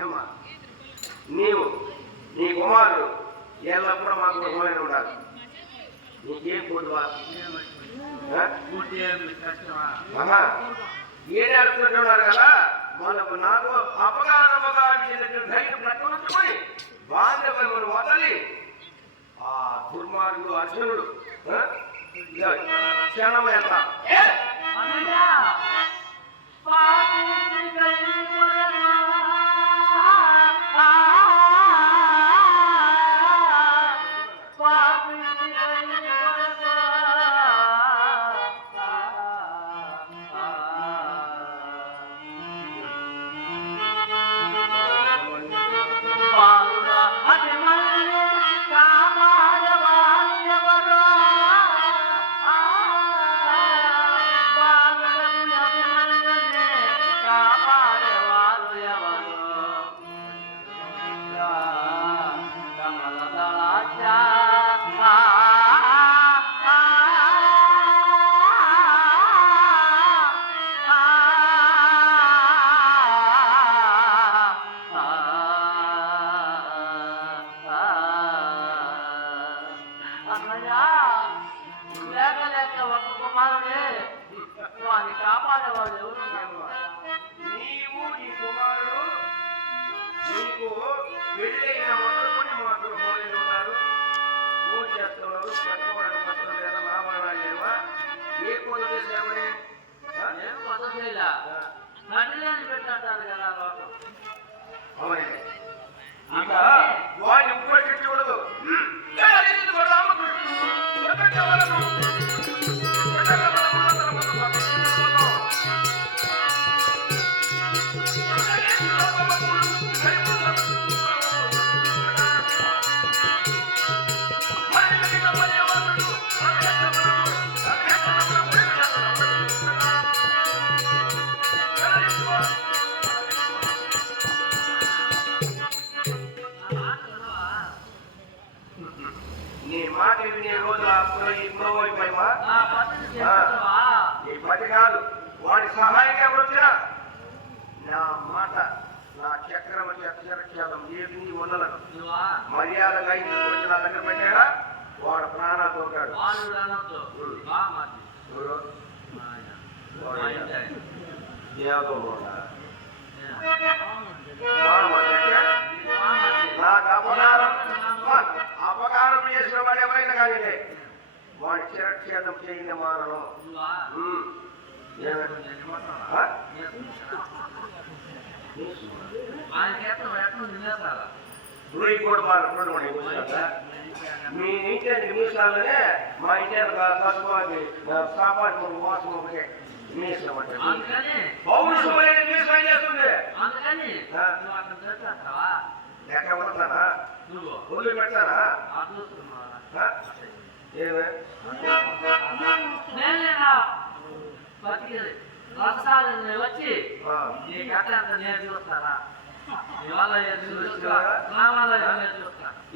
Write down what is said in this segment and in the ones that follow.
ఏమ్మా నీవు నీ కుమారుడు ఎల్లప్పుడూ మాకు గృహమైన ఉండాలి. నీకేం కొద్దువా ఏడే అడుగుతుంటున్నారు కదా, మనకు నాకు అపకారముగా ధైర్యం ప్రకటించుకొని బాంధవ్యమును వదలి ఆ దుర్మార్గుడు అర్జునుడు క్షణం ఎంత నీవు నీ కుమారుడు నీకు పెళ్ళైన మొదలుకొని మా గృహంలో ఉన్నారు. పూజ చేస్తున్నారు, పెట్టుకోవడం పట్టడం లేదా రామాయణాలు లేవా? ఏ పూజ చేసేవాడే అవునండి. ఇంకా వాడిని ఉపయోగించకూడదు. నీ మాట వినే రోజు ఇప్పుడు ఓడిపోయావా? నీ పది కాదు, వాడి సహాయంగా ఎవరు వచ్చినా నా మాట నా చక్రం చక్రం ఏది నీ వదలను. మర్యాదగా ఇంటికి వచ్చి నా దగ్గర పెట్టాడా వాడు ప్రాణాలు దొరికాడు. నాకు అపకారం చేసిన వాడు ఎవరైనా కానీ వాడి చిరక్షేదం చేయింది మానను. మీ ఇంటి నిమిషాలనే మా ఇంటి తక్కువది సాపాటి మోసం ఒకటే పౌరుషమైన నిమిషం చేస్తుంది. లెక్క పడతానా వదిలి పెడతానా? ఏమే వచ్చి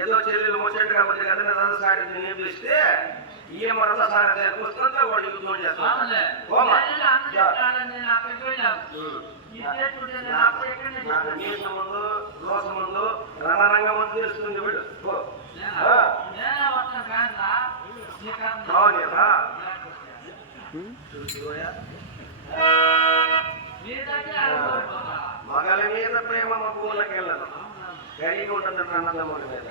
ఏదో చెల్లెలు ముచ్చట్టుగా ఉంది కదా సారి నేర్పిస్తే ఈ మరొక సారి వస్తుంటే వాడు యుద్ధం చేస్తాను. దోషముందు రణరంగం తెలుస్తుంది వీడు. మగల మీద ప్రేమ మగువులకు వెళ్ళను కలిగి ఉంటుంది అన్నదమ్ముల మీద.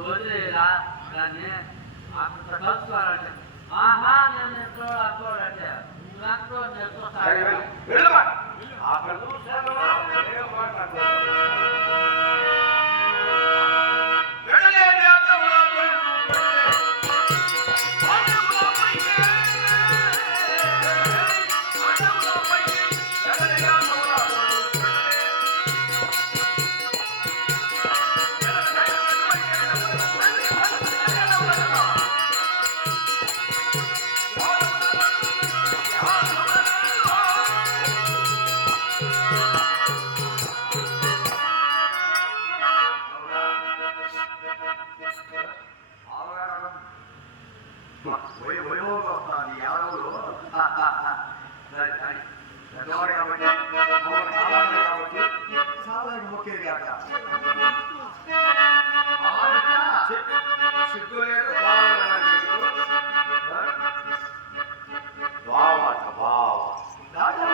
వదిలేదా దాన్ని అంత కలుసుకోవాలంటే ఆహా నేను చూడాలంటే ఎవరు కాబట్టి అమ్మకు సామాన్యుడు కాబట్టి సామాన్యుడు మొక్కేది కాక సిగ్గు లేదు బావట బావ రాజు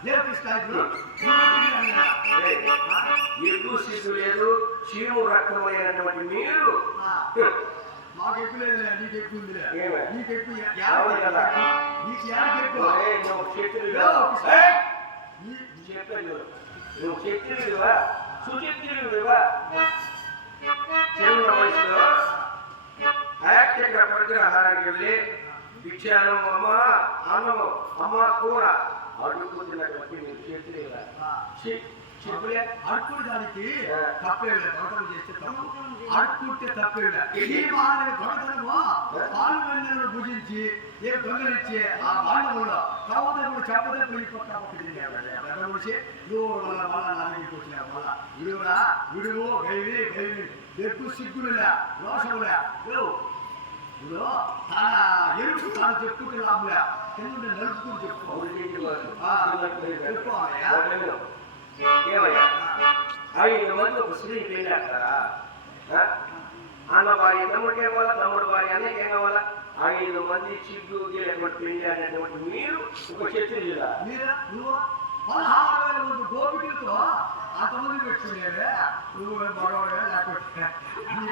శ్రీకృష్ణ ఎక్కువ సిగ్గు లేదు చీము రక్తమైనటువంటి మీరు మాకు ఎక్కువ లేదు నీకు ఎక్కువ ఉంది నీకు ఎక్కువ నువ్వు చెప్పినవివా సుచిత్రుడివా చిన్న వయసులో యాక్టింగ్ పడిన ఆహారానికి వెళ్ళి భిక్షానం అమ్మ అన్నము అమ్మ కూర అడుగుతున్నటువంటి మీరు చేతులేదా చెప్పులే అడుక్కునే దానికి తప్పేళ్ళ దొంగతనం చేస్తే తప్పు అడుక్కుంటే తప్పేళ్ళ ఈ మహానవి దొంగతనము పాలు వెన్నెలను భుజించి ఏ దొంగలిచ్చి ఆ బాణములో సహోదరుడు చెప్పదే పోయి పక్కన నువ్వు నాలుగు వచ్చినా మళ్ళా విడువురా విడువు గైవి గైవి ఎక్కువ సిగ్గులులే దోషములే ఇప్పుడు తన ఎరుపు తాను చెప్పుకుంటే లాభలే కింద నలుపుకుని చెప్పుకోవాలయ్యా ఏమయ్యా 5 మంది ఒక స్త్రీ పెళ్లి ఆడతారా అన్న భార్య తమ్ముడికి ఏం కావాలా తమ్ముడు భార్య అన్నకి ఏం కావాలా 5 మంది చిగ్గు గీలటువంటి పెళ్లి ఆడినటువంటి మీరు ఒక చెట్టు నువ్వు 16,000 మంది గోపికలతో అంతమంది పెట్టుకునేవే నువ్వు మగవాడే లేకపోతే నీ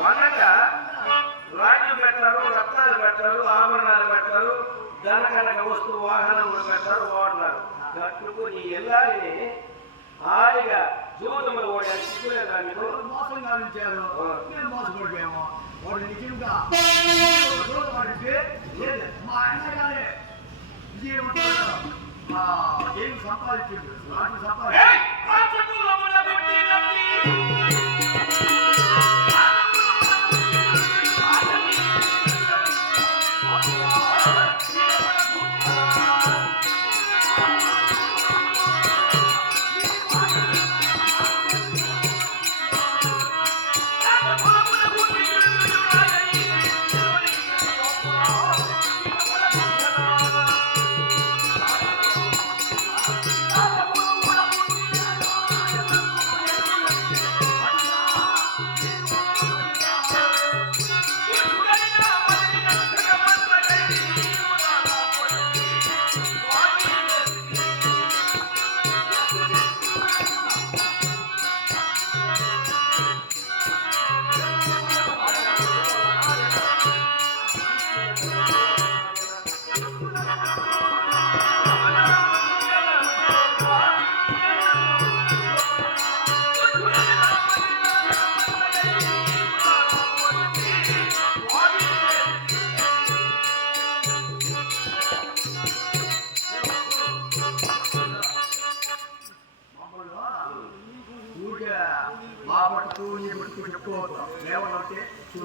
మొన్నగా రాజ్యం పెట్టారు రత్నాలు పెట్టారు ఆభరణాలు పెట్టారు ధనకనక వస్తు వాహనములు పెట్టారు వాడినారు కట్టుకుని వెళ్ళాలని హాయిగా జూతములు ఓడాలి సిగ్గులేదాన్ని మోసం గావించారు మేము మోసపడిపోయాము వాడు నిజంగా మా అన్నగానే ఏం సంపాదించింది ఊరికే మా పట్టుకు నీ పట్టుకు చెప్పుకోవద్దు ఏమన్నా